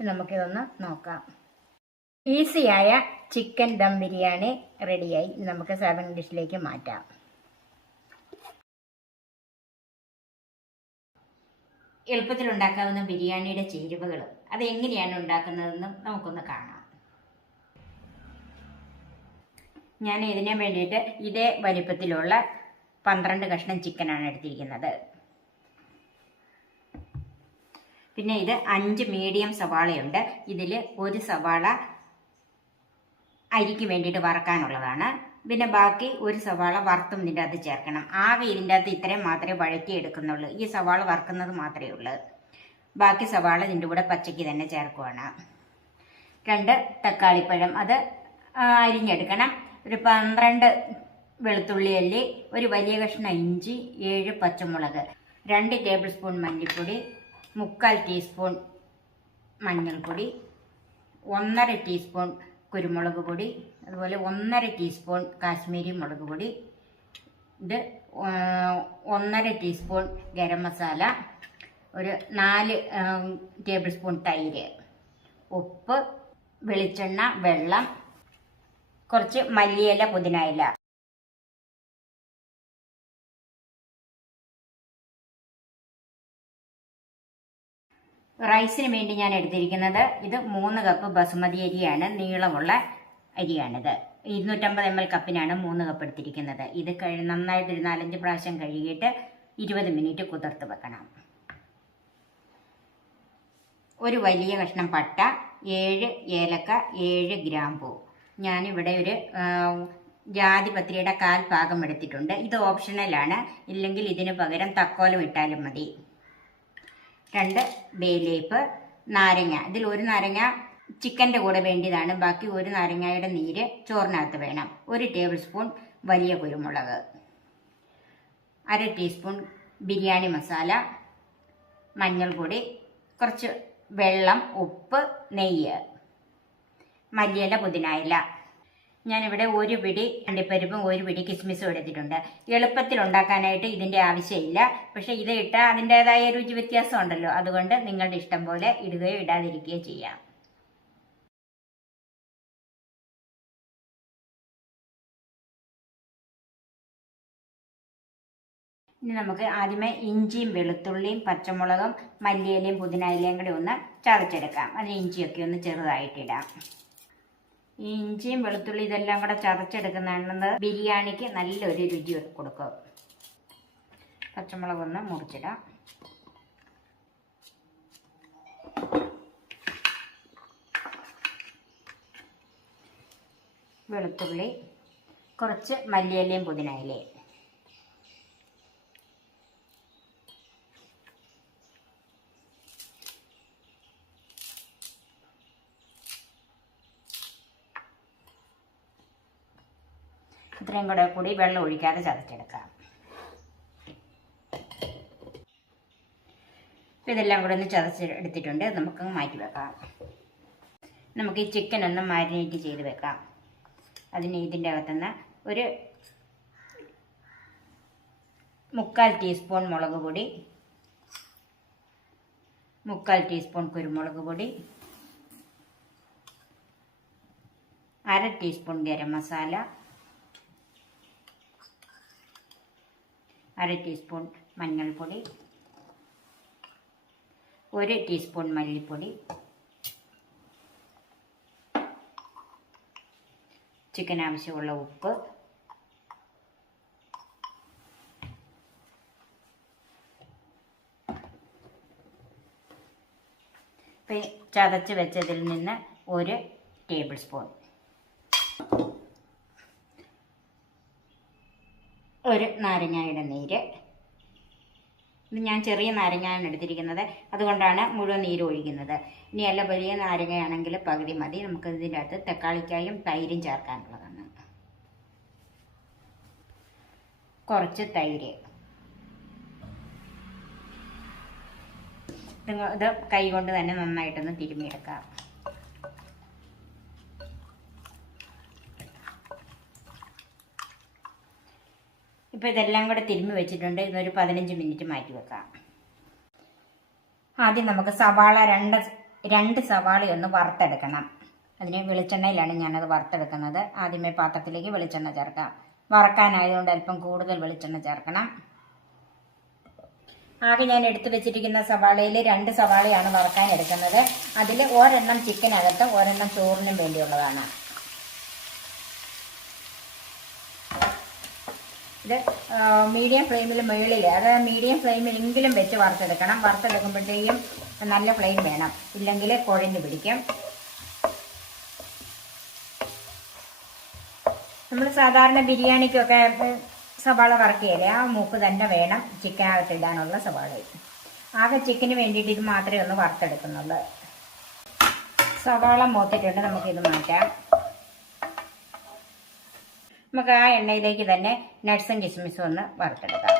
നമുക്കിതൊന്ന് നോക്കാം. ഈസിയായ ചിക്കൻ ദം ബിരിയാണി റെഡിയായി. നമുക്ക് സർവിംഗ് ഡിഷിലേക്ക് മാറ്റാം. എളുപ്പത്തിൽ ഉണ്ടാക്കാവുന്ന ബിരിയാണിയുടെ ചേരുവകൾ അത് എങ്ങനെയാണ് ഉണ്ടാക്കുന്നതെന്നും നമുക്കൊന്ന് കാണാം. ഞാൻ ഇതിന് വേണ്ടിയിട്ട് ഇതേ വലിപ്പത്തിലുള്ള 12 കഷ്ണം ചിക്കനാണ് എടുത്തിരിക്കുന്നത്. പിന്നെ ഇത് 5 മീഡിയം സവാളയുണ്ട്. ഇതിൽ ഒരു സവാള അരിക്ക് വേണ്ടിയിട്ട് വറക്കാനുള്ളതാണ്. പിന്നെ ബാക്കി ഒരു സവാള വറുത്തും ഇതിൻ്റെ അകത്ത് ചേർക്കണം. ആകെ ഇതിൻ്റെ അകത്ത് ഇത്രയും മാത്രമേ വഴറ്റിയെടുക്കുന്നുള്ളൂ. ഈ സവാള വറുക്കുന്നത് മാത്രമേ ഉള്ളൂ. ബാക്കി സവാള ഇതിൻ്റെ കൂടെ പച്ചയ്ക്ക് തന്നെ ചേർക്കുവാണ്. 2 തക്കാളിപ്പഴം അത് അരിഞ്ഞെടുക്കണം. ഒരു 12 വെളുത്തുള്ളി അല്ലി, ഒരു വലിയ കഷ്ണം ഇഞ്ചി, 7 പച്ചമുളക്, 2 ടേബിൾ സ്പൂൺ മല്ലിപ്പൊടി, 3/4 ടീസ്പൂൺ മഞ്ഞൾപ്പൊടി, 1/2 ടീസ്പൂൺ കുരുമുളക് പൊടി, അതുപോലെ 1/2 ടീസ്പൂൺ കാശ്മീരി മുളക് പൊടി, ഇത് 1/2 ടീസ്പൂൺ ഗരം മസാല, ഒരു 4 ടേബിൾ സ്പൂൺ തൈര്, ഉപ്പ്, വെളിച്ചെണ്ണ, വെള്ളം, കുറച്ച് മല്ലിയില, പുതിനയില. റൈസിന് വേണ്ടി ഞാൻ എടുത്തിരിക്കുന്നത് ഇത് 3 കപ്പ് ബസുമതി അരിയാണ്. നീളമുള്ള അരിയാണിത്. 250 ml കപ്പിനാണ് 3 കപ്പ് എടുത്തിരിക്കുന്നത്. ഇത് നന്നായിട്ട് ഒരു 4-5 പ്രാവശ്യം കഴുകിയിട്ട് 20 മിനിറ്റ് കുതിർത്ത് വെക്കണം. ഒരു വലിയ കഷ്ണം പട്ട, 7 ഏലക്ക, 7 ഗ്രാമ്പൂ. ഞാനിവിടെ ഒരു ജാതിപത്രിയുടെ 1/4 ഭാഗം എടുത്തിട്ടുണ്ട്. ഇത് ഓപ്ഷണലാണ്. ഇല്ലെങ്കിൽ ഇതിന് പകരം തക്കോലം ഇട്ടാലും മതി. 2 ബേ ലീഫ്, നാരങ്ങ. ഇതിൽ ഒരു നാരങ്ങ ചിക്കൻ്റെ കൂടെ വേണ്ടിയതാണ്. ബാക്കി ഒരു നാരങ്ങയുടെ നീര് ചോറിനകത്ത് വേണം. 1 ടേബിൾ സ്പൂൺ വലിയ കുരുമുളക്, 1/2 ടീസ്പൂൺ ബിരിയാണി മസാല, മഞ്ഞൾപ്പൊടി, കുറച്ച് വെള്ളം, ഉപ്പ്, നെയ്യ്, മല്ലിയില, പുതിനയില. ഞാനിവിടെ 1 പിടി അണ്ടിപ്പരിപ്പും 1 പിടി കിസ്മിസും എടുത്തിട്ടുണ്ട്. എളുപ്പത്തിൽ ഉണ്ടാക്കാനായിട്ട് ഇതിൻ്റെ ആവശ്യമില്ല. പക്ഷെ ഇത് ഇട്ടാൽ അതിൻ്റെതായ രുചി വ്യത്യാസം ഉണ്ടല്ലോ. അതുകൊണ്ട് നിങ്ങളുടെ ഇഷ്ടം പോലെ ഇടുകയോ ഇടാതിരിക്കുകയോ ചെയ്യാം. ഇനി നമുക്ക് ആദ്യമേ ഇഞ്ചിയും വെളുത്തുള്ളിയും പച്ചമുളകും മല്ലിയിലയും പുതിനയിലയും കൂടി ഒന്ന് ചതച്ചെടുക്കാം. അതിന് ഇഞ്ചിയൊക്കെ ഒന്ന് ചെറുതായിട്ടിടാം. ഈ ഇഞ്ചിയും വെളുത്തുള്ളി ഇതെല്ലാം കൂടെ ചതച്ചെടുക്കുന്നതാണ് ബിരിയാണിക്ക് നല്ലൊരു രുചി കൊടുക്കും. പച്ചമുളകൊന്ന് മുറിച്ചിടാം. വെളുത്തുള്ളി, കുറച്ച് മല്ലിയിലയും പുതിനയിലയും, ഇത്രയും കൂടി വെള്ളം ഒഴിക്കാതെ ചതച്ചെടുക്കാം. ഇതെല്ലാം കൂടെ ഒന്ന് ചതച്ചെടുത്തിട്ടുണ്ട്. നമുക്ക് മാറ്റി വെക്കാം. നമുക്ക് ഈ ചിക്കൻ ഒന്ന് മാരിനേറ്റ് ചെയ്ത് വെക്കാം. അതിന് ഇതിൻ്റെ അകത്തുനിന്ന് ഒരു 3/4 ടീസ്പൂൺ മുളക് പൊടി, 3/4 ടീസ്പൂൺ കുരുമുളക് പൊടി, 1/2 ടീസ്പൂൺ ഗരം മസാല, 1/2 ടീസ്പൂൺ മഞ്ഞൾപ്പൊടി, 1 ടീസ്പൂൺ മല്ലിപ്പൊടി, ചിക്കൻ ആവശ്യമുള്ള ഉപ്പ്, ചതച്ച് വെച്ചതിൽ നിന്ന് 1 ടേബിൾ സ്പൂൺ, 1 നാരങ്ങയുടെ നീര്. ഇത് ഞാൻ ചെറിയ നാരങ്ങയാണ് എടുത്തിരിക്കുന്നത്. അതുകൊണ്ടാണ് മുഴുവൻ നീര് ഒഴിക്കുന്നത്. ഇനി അല്ല വലിയ നാരങ്ങയാണെങ്കിൽ പകുതി മതി. നമുക്ക് ഇതിൻ്റെ അകത്ത് തക്കാളിക്കായും തൈരും ചേർക്കാനുള്ളതാണ്. കുറച്ച് തൈര്. ഇത് കൈ കൊണ്ട് തന്നെ നന്നായിട്ടൊന്ന് തിരുമ്മിയെടുക്കാം. ഇപ്പോൾ ഇതെല്ലാം കൂടെ തിരുമ്മി വെച്ചിട്ടുണ്ട്. ഇതൊരു 15 മിനിറ്റ് മാറ്റി വെക്കാം. ആദ്യം നമുക്ക് സവാള 2 2 സവാളയൊന്ന് വറുത്തെടുക്കണം. അതിന് വെളിച്ചെണ്ണയിലാണ് ഞാനത് വറുത്തെടുക്കുന്നത്. ആദ്യമേ പാത്രത്തിലേക്ക് വെളിച്ചെണ്ണ ചേർക്കാം. വറക്കാനായതുകൊണ്ട് അല്പം കൂടുതൽ വെളിച്ചെണ്ണ ചേർക്കണം. ആകെ ഞാൻ എടുത്തു വെച്ചിരിക്കുന്ന സവാളയിൽ 2 സവാളയാണ് വറക്കാൻ എടുക്കുന്നത്. അതിൽ ഒരെണ്ണം ചിക്കനകത്ത്, ഒരെണ്ണം ചോറിനും വേണ്ടിയുള്ളതാണ്. ഇത് മീഡിയം ഫ്ലെയിമിൽ മുകളിൽ, അതായത് മീഡിയം ഫ്ലെയിമിലെങ്കിലും വെച്ച് വറുത്തെടുക്കണം. വറുത്തെടുക്കുമ്പോഴത്തേക്കും നല്ല ഫ്ലെയിം വേണം, ഇല്ലെങ്കിൽ കുഴഞ്ഞു പിടിക്കും. നമ്മൾ സാധാരണ ബിരിയാണിക്കൊക്കെ സവാള വറക്കുകയല്ലേ, ആ മൂപ്പ് തന്നെ വേണം ചിക്കനകത്ത് ഇടാനുള്ള സവാള. ആകെ ചിക്കന് വേണ്ടിയിട്ട് ഇത് മാത്രമേ ഒന്ന് വറുത്തെടുക്കുന്നുള്ളൂ. സവാള മൂത്തിട്ടുണ്ട്, നമുക്കിത് മാറ്റാം. നമുക്ക് ആ എണ്ണയിലേക്ക് തന്നെ നട്ട്സും കിസ്മിസും ഒന്ന് വറുത്തെടുക്കാം.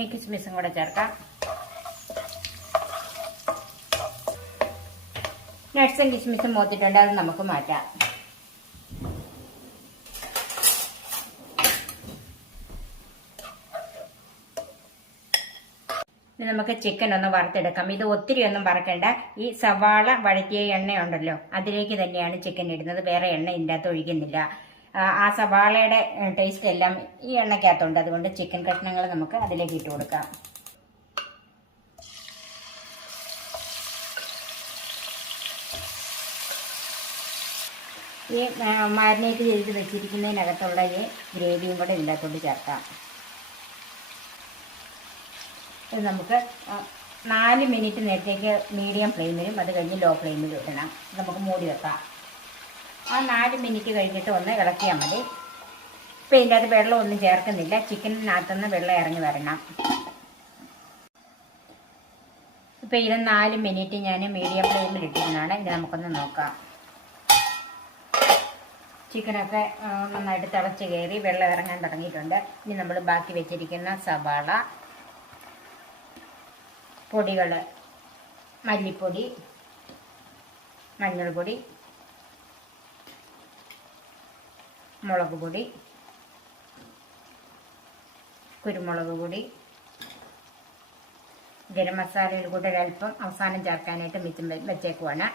ഈ കിസ്മിസും കൂടെ ചേർക്കാം. നട്ട്സും കിസ്മിസും മൂത്തിട്ടുണ്ട്, അത് നമുക്ക് മാറ്റാം. ഇനി നമുക്ക് ചിക്കൻ ഒന്ന് വറുത്തെടുക്കാം. ഇത് ഒത്തിരി ഒന്നും വറക്കേണ്ട. ഈ സവാള വഴറ്റിയ എണ്ണയുണ്ടല്ലോ, അതിലേക്ക് തന്നെയാണ് ചിക്കൻ ഇടുന്നത്. വേറെ എണ്ണ ഇതിൻ്റെ അകത്ത് ഒഴിക്കുന്നില്ല. ആ സവാളയുടെ ടേസ്റ്റ് എല്ലാം ഈ എണ്ണയ്ക്കകത്തുണ്ട്. അതുകൊണ്ട് ചിക്കൻ കഷ്ണങ്ങൾ നമുക്ക് അതിലേക്ക് ഇട്ട് കൊടുക്കാം. ഈ മാരിനേറ്റ് ചെയ്ത് വെച്ചിരിക്കുന്നതിനകത്തുള്ള ഈ ഗ്രേവിയും കൂടെ ഇതിൻ്റെ അകത്തോട്ട് ചേർക്കാം. ഇത് നമുക്ക് 4 മിനിറ്റ് നേരത്തേക്ക് മീഡിയം ഫ്ലെയിമിലും അത് കഴിഞ്ഞ് ലോ ഫ്ലെയിമിലും ഇടണം. നമുക്ക് മൂടി വെക്കാം. ആ 4 മിനിറ്റ് കഴിഞ്ഞിട്ട് ഒന്ന് ഇളക്കിയാൽ മതി. ഇപ്പം ഇതിൻ്റെ അകത്ത് വെള്ളം ഒന്നും ചേർക്കുന്നില്ല. ചിക്കനകത്തുനിന്ന് വെള്ളം ഇറങ്ങി വരണം. ഇപ്പം ഇത് 4 മിനിറ്റ് ഞാൻ മീഡിയം ഫ്ലെയിമിൽ ഇട്ടിരുന്നതാണ്. ഇത് നമുക്കൊന്ന് നോക്കാം. ചിക്കനൊക്കെ നന്നായിട്ട് തിളച്ച് കയറി വെള്ളം ഇറങ്ങാൻ തുടങ്ങിയിട്ടുണ്ട്. ഇനി നമ്മൾ ബാക്കി വെച്ചിരിക്കുന്ന സവാള, പൊടികൾ, മല്ലിപ്പൊടി, മഞ്ഞൾപ്പൊടി, മുളക് പൊടി, കുരുമുളക് പൊടി, ഗരം മസാലയിൽ കൂടെ ഒരല്പം അവസാനം ചേർക്കാനായിട്ട് മിച്ചം വെച്ചേക്കുവാണ്.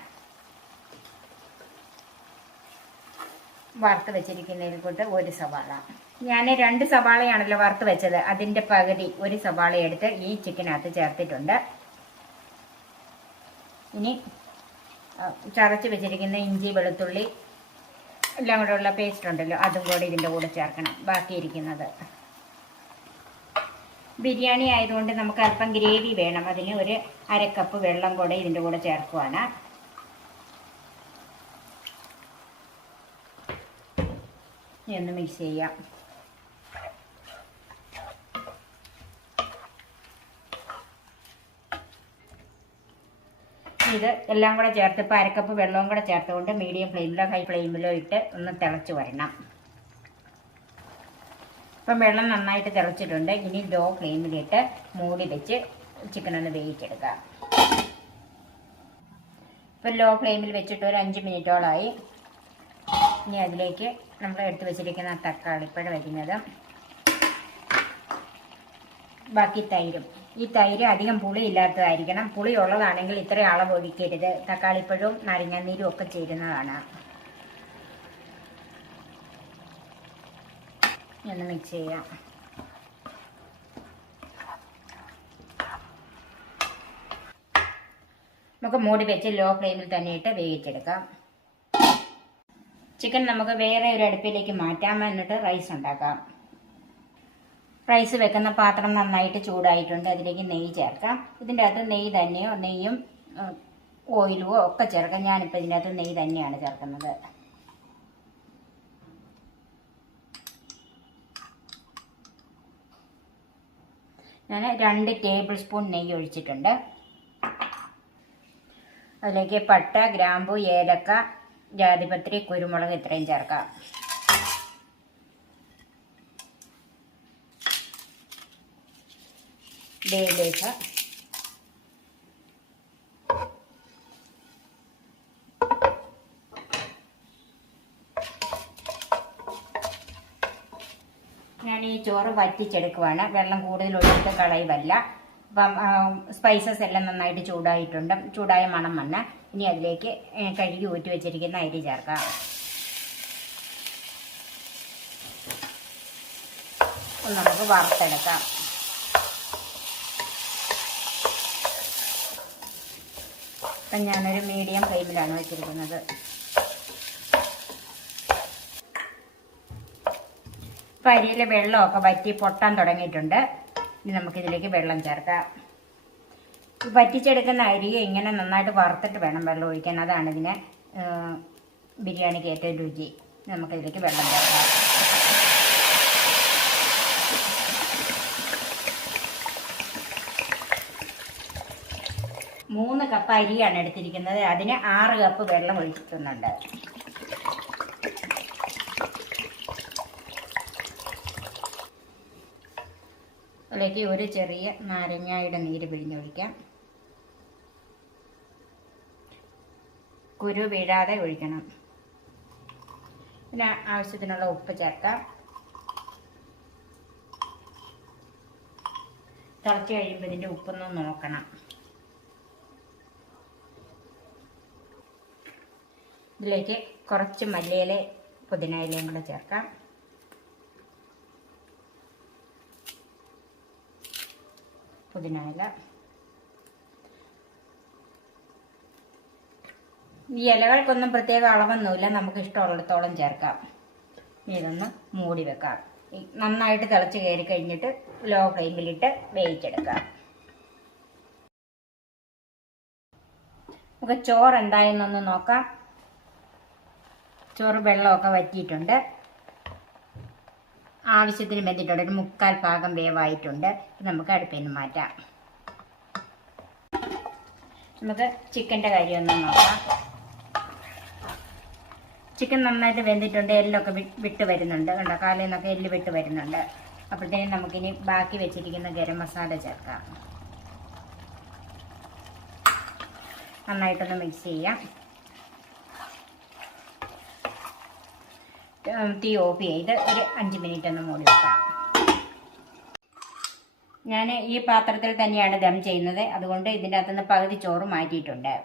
വറുത്ത് വെച്ചിരിക്കുന്നതിൽ കൂട്ട് 1 സവാള. ഞാൻ 2 സവാളയാണല്ലോ വറുത്ത് വെച്ചത്. അതിൻ്റെ പകുതി 1 സവാള എടുത്ത് ഈ ചിക്കനകത്ത് ചേർത്തിട്ടുണ്ട്. ഇനി ചതച്ച് വെച്ചിരിക്കുന്ന ഇഞ്ചി, വെളുത്തുള്ളി എല്ലാം കൂടെ ഉള്ള പേസ്റ്റ് ഉണ്ടല്ലോ, അതും കൂടി ഇതിൻ്റെ കൂടെ ചേർക്കണം. ബാക്കിയിരിക്കുന്നത് ബിരിയാണി ആയതുകൊണ്ട് നമുക്ക് അല്പം ഗ്രേവി വേണം. അതിന് 1/2 കപ്പ് വെള്ളം കൂടെ ഇതിൻ്റെ കൂടെ ചേർക്കുവാണ്. ഒന്ന് മിക്സ് ചെയ്യാം. ഇത് എല്ലാം കൂടെ ചേർത്ത് ഇപ്പോൾ 1/2 കപ്പ് വെള്ളവും കൂടെ ചേർത്തുകൊണ്ട് മീഡിയം ഫ്ലെയിമിലോ ഹൈ ഫ്ലെയിമിലോ ഇട്ട് ഒന്ന് തിളച്ച് വരണം. ഇപ്പം വെള്ളം നന്നായിട്ട് തിളച്ചിട്ടുണ്ട്. ഇനി ലോ ഫ്ലെയിമിലിട്ട് മൂടി വെച്ച് ചിക്കൻ ഒന്ന് വേവിച്ചെടുക്കാം. ഇപ്പം ലോ ഫ്ലെയിമിൽ വെച്ചിട്ട് ഒരു 5 മിനിറ്റോളമായി. ഇനി അതിലേക്ക് നമ്മൾ എടുത്ത് വെച്ചിരിക്കുന്ന തക്കാളിപ്പഴം അരിഞ്ഞത്, ബാക്കി തൈരും. ഈ തൈര് അധികം പുളി ഇല്ലാത്തതായിരിക്കണം. പുളി ഉള്ളതാണെങ്കിൽ ഇത്ര അളവ് ഒഴിക്കരുത്. തക്കാളിപ്പഴവും നാരങ്ങാനീരും ഒക്കെ ചേരുന്നതാണ്. ഒന്ന് മിക്സ് ചെയ്യാം. നമുക്ക് മൂടി വെച്ച് ലോ ഫ്ലെയിമിൽ തന്നെ ഇട്ട് വേവിച്ചെടുക്കാം. ചിക്കൻ നമുക്ക് വേറെ ഒരു അടുപ്പിലേക്ക് മാറ്റാം. എന്നിട്ട് റൈസ് ഉണ്ടാക്കാം. റൈസ് വെക്കുന്ന പാത്രം നന്നായിട്ട് ചൂടായിട്ടുണ്ട്. അതിലേക്ക് നെയ്യ് ചേർക്കാം. ഇതിൻ്റെ അകത്ത് നെയ്യ് തന്നെയോ നെയ്യും ഓയിലുമോ ഒക്കെ ചേർക്കാം. ഞാനിപ്പോൾ ഇതിൻ്റെ അകത്ത് നെയ്യ് തന്നെയാണ് ചേർക്കുന്നത്. ഞാൻ 2 ടേബിൾ സ്പൂൺ നെയ്യ് ഒഴിച്ചിട്ടുണ്ട്. അതിലേക്ക് പട്ട, ഗ്രാമ്പു, ഏലക്ക, ജാതിപത്രി, കുരുമുളക് ഇത്രയും ചേർക്കാം. ബേ ലീഫ്, ഞാൻ ഈ ചോറ് വറ്റിച്ചെടുക്കുവാണ്. വെള്ളം കൂടുതൽ ഒഴിച്ചിട്ട് കളയുവല്ല. അപ്പം സ്പൈസസ് എല്ലാം നന്നായിട്ട് ചൂടായിട്ടുണ്ട്. ചൂടായ മണം വന്ന് ഇനി അതിലേക്ക് കഴുകി ഊറ്റി വെച്ചിരിക്കുന്ന അരി ചേർക്കാം. നമുക്ക് വറുത്തെടുക്കാം. അപ്പം ഞാനൊരു മീഡിയം ഫ്ലെയിമിലാണ് വെച്ചിരിക്കുന്നത്. ഇപ്പം അരിയിലെ വെള്ളമൊക്കെ വറ്റി പൊട്ടാൻ തുടങ്ങിയിട്ടുണ്ട്. ഇനി നമുക്കിതിലേക്ക് വെള്ളം ചേർക്കാം. വറ്റിച്ചെടുക്കുന്ന അരിയെ ഇങ്ങനെ നന്നായിട്ട് വറുത്തിട്ട് വേണം വെള്ളം ഒഴിക്കാൻ. അതാണ് ഇതിന് ബിരിയാണിക്ക് ഏറ്റവും രുചി. നമുക്കിതിലേക്ക് വെള്ളം ചേർക്കാം. മൂന്ന് കപ്പ് അരിയാണ് എടുത്തിരിക്കുന്നത്. അതിന് 6 കപ്പ് വെള്ളം ഒഴിച്ചിട്ടുന്നുണ്ട്. അതിലേക്ക് ഒരു ചെറിയ നാരങ്ങയുടെ നീര് പിഴിഞ്ഞൊഴിക്കാം. കുരു വീഴാതെ ഒഴിക്കണം. പിന്നെ ആവശ്യത്തിനുള്ള ഉപ്പ് ചേർക്കാം. തിളച്ച് കഴിയുമ്പോൾ ഇതിൻ്റെ ഉപ്പൊന്ന് നോക്കണം. ഇതിലേക്ക് കുറച്ച് മല്ലിയില പുതിന ഇലയും കൂടെ ചേർക്കാം. പുതിന ഇല. ഈ ഇലകൾക്കൊന്നും പ്രത്യേക അളവൊന്നുമില്ല, നമുക്ക് ഇഷ്ടമുള്ളിടത്തോളം ചേർക്കാം. ഇതൊന്ന് മൂടി വെക്കാം. നന്നായിട്ട് തിളച്ച് കയറി കഴിഞ്ഞിട്ട് ലോ ഫ്ലെയിമിലിട്ട് വേവിച്ചെടുക്കാം. നമുക്ക് ചോറ് എന്തായെന്നൊന്ന് നോക്കാം. ചോറ് വെള്ളമൊക്കെ വറ്റിയിട്ടുണ്ട്. ആവശ്യത്തിന് വെന്തിട്ടുണ്ട്. ഒരു 3/4 ഭാഗം വേവായിട്ടുണ്ട്. നമുക്ക് അടുപ്പിൽ നിന്ന് മാറ്റാം. നമുക്ക് ചിക്കൻ്റെ കാര്യമൊന്നും നോക്കാം. ചിക്കൻ നന്നായിട്ട് വെന്തിട്ടുണ്ട്. എല്ലൊക്കെ വിട്ട് വരുന്നുണ്ട്. കണ്ടോ, കാലിൽ നിന്നൊക്കെ എല്ല് വിട്ട് വരുന്നുണ്ട്. അപ്പോഴത്തേനും നമുക്കിനി ബാക്കി വെച്ചിരിക്കുന്ന ഗരം മസാല ചേർക്കാം. നന്നായിട്ടൊന്ന് മിക്സ് ചെയ്യാം. തീ ഓഫ് ചെയ്ത് ഒരു 5 മിനിറ്റ് ഒന്ന് മൂടി വെക്കാം. ഞാൻ ഈ പാത്രത്തിൽ തന്നെയാണ് ദം ചെയ്യുന്നത്. അതുകൊണ്ട് ഇതിൻ്റെ അകത്തുനിന്ന് പകുതി ചോറ് മാറ്റിയിട്ടുണ്ട്.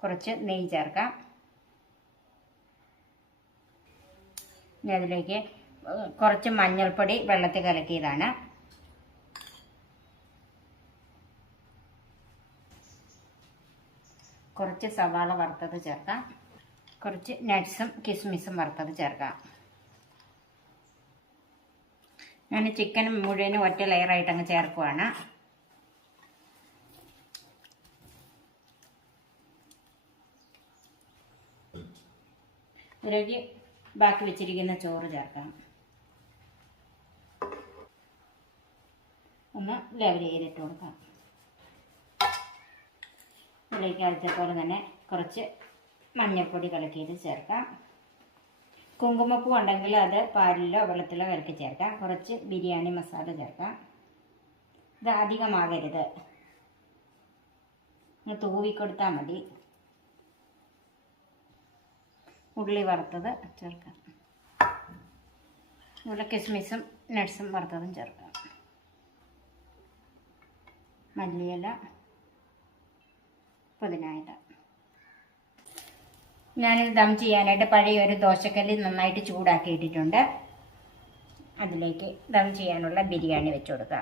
കുറച്ച് നെയ്യ് ചേർക്കാം. ഇനി അതിലേക്ക് കുറച്ച് മഞ്ഞൾപ്പൊടി വെള്ളത്തിൽ കലക്കിയതാണ്. കുറച്ച് സവാള വറുത്തത് ചേർക്കാം. കുറച്ച് നട്ട്സും കിസ്മിസും വറുത്തത് ചേർക്കാം. ഞാൻ ചിക്കൻ മുഴുവനും ഒറ്റ ലെയറായിട്ട് അങ്ങ് ചേർക്കുവാണ്. ഇതിലേക്ക് ബാക്കി വെച്ചിരിക്കുന്ന ചോറ് ചേർക്കാം. ഒന്ന് ലെവൽ ചെയ്തിട്ട് കൊടുക്കാം. ഇതിലേക്ക് ആദ്യത്തെ പോലെ തന്നെ കുറച്ച് മഞ്ഞൾപ്പൊടി കലക്കിയത് ചേർക്കാം. കുങ്കുമപ്പൂ ഉണ്ടെങ്കിൽ അത് പാലിലോ വെള്ളത്തിലോ കലക്കി ചേർക്കാം. കുറച്ച് ബിരിയാണി മസാല ചേർക്കാം. ഇത് അധികമാകരുത്, തൂവിക്കൊടുത്താൽ മതി. ഉള്ളി വറുത്തത് ചേർക്കാം. അതുപോലെ കിസ്മിസും നട്ട്സും വറുത്തതും ചേർക്കാം. മല്ലിയില, പുതിന ഇല. ഞാനിത് ദം ചെയ്യാനായിട്ട് പഴയ ഒരു ദോശക്കല്ല് നന്നായിട്ട് ചൂടാക്കി ഇട്ടിട്ടുണ്ട്. അതിലേക്ക് ദം ചെയ്യാനുള്ള ബിരിയാണി വെച്ച് കൊടുക്കുക.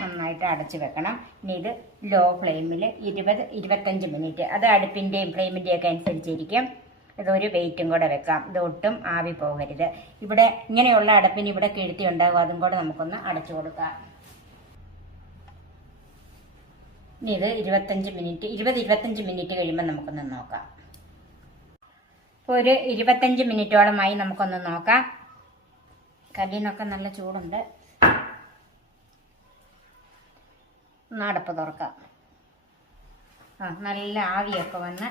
നന്നായിട്ട് അടച്ച് വെക്കണം. ഇനി ഇത് ലോ ഫ്ലെയിമിൽ 20-25 മിനിറ്റ്, അത് അടുപ്പിൻ്റെയും ഫ്ലെയിമിൻ്റെയും ഒക്കെ അനുസരിച്ചിരിക്കും. ഇതൊരു വെയിറ്റും കൂടെ വെക്കാം. ഇത് ഒട്ടും ആവി പോകരുത്. ഇവിടെ ഇങ്ങനെയുള്ള അടുപ്പിന് ഇവിടെ കിഴുത്തി ഉണ്ടാകും. അതും കൂടെ നമുക്കൊന്ന് അടച്ചു കൊടുക്കാം. ഇനി ഇത് 20-25 മിനിറ്റ് കഴിയുമ്പോൾ നമുക്കൊന്ന് നോക്കാം. ഇപ്പോൾ ഒരു 25 മിനിറ്റോളമായി നമുക്കൊന്ന് നോക്കാം. കല്ലിനൊക്കെ നല്ല ചൂടുണ്ട്. ഒന്ന് അടപ്പ് തുറക്കാം. നല്ല ആവിയൊക്കെ വന്ന്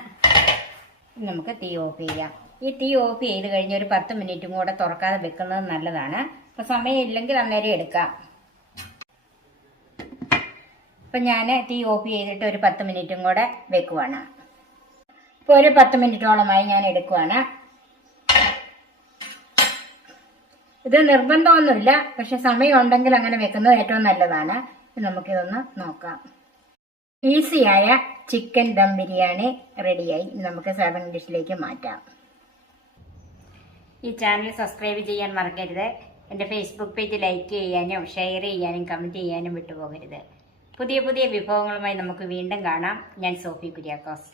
നമുക്ക് തീ ഓഫ് ചെയ്യാം. ഈ തീ ഓഫ് ചെയ്ത് കഴിഞ്ഞ് ഒരു 10 മിനിറ്റും കൂടെ തുറക്കാതെ വെക്കുന്നത് നല്ലതാണ്. അപ്പോൾ സമയമില്ലെങ്കിൽ അന്നേരം എടുക്കാം. അപ്പം ഞാൻ തീ ഓഫ് ചെയ്തിട്ട് ഒരു 10 മിനിറ്റും കൂടെ വെക്കുവാണ്. ഇപ്പോൾ ഒരു 10 മിനിറ്റോളമായി ഞാൻ എടുക്കുവാണ്. ഇത് നിർബന്ധമൊന്നുമില്ല, പക്ഷെ സമയം ഉണ്ടെങ്കിൽ അങ്ങനെ വെക്കുന്നത് ഏറ്റവും നല്ലതാണ്. നമുക്കിതൊന്ന് നോക്കാം. ഈസിയായ ചിക്കൻ ദം ബിരിയാണി റെഡിയായി. നമുക്ക് സർവിംഗ് ഡിഷിലേക്ക് മാറ്റാം. ഈ ചാനൽ സബ്സ്ക്രൈബ് ചെയ്യാൻ മറക്കരുത്. എൻ്റെ ഫേസ്ബുക്ക് പേജ് ലൈക്ക് ചെയ്യാനും ഷെയർ ചെയ്യാനും കമൻറ്റ് ചെയ്യാനും വിട്ടുപോകരുത്. പുതിയ പുതിയ വിഭവങ്ങളുമായി നമുക്ക് വീണ്ടും കാണാം. ഞാൻ സോഫി കുര്യാക്കോസ്.